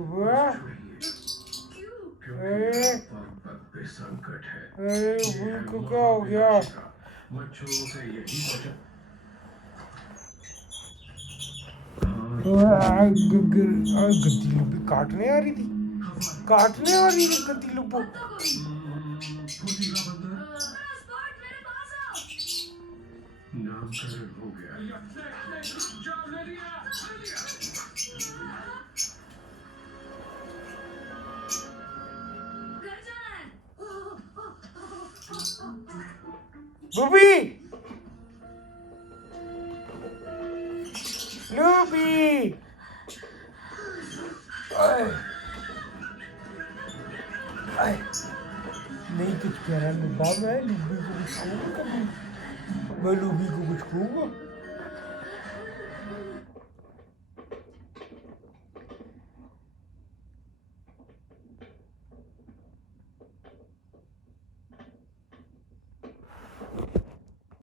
वाह क्योंकि ए, वक्त पे संकट है। अरे को क्या हो गया? मच्छरों से यही बचा। गद्दी लुब्बी काटने आ रही थी, काटने आ रही थी गद्दी लुब्बो। फुर्तीला बंदर नामकरण हो गया। लुब्बी, लुब्बी, आए, आए, नहीं कुछ कह रहा लुब्बा, मैं लुब्बी को कुछ कहूँगा कभी, मैं लुब्बी को कुछ कहूँगा।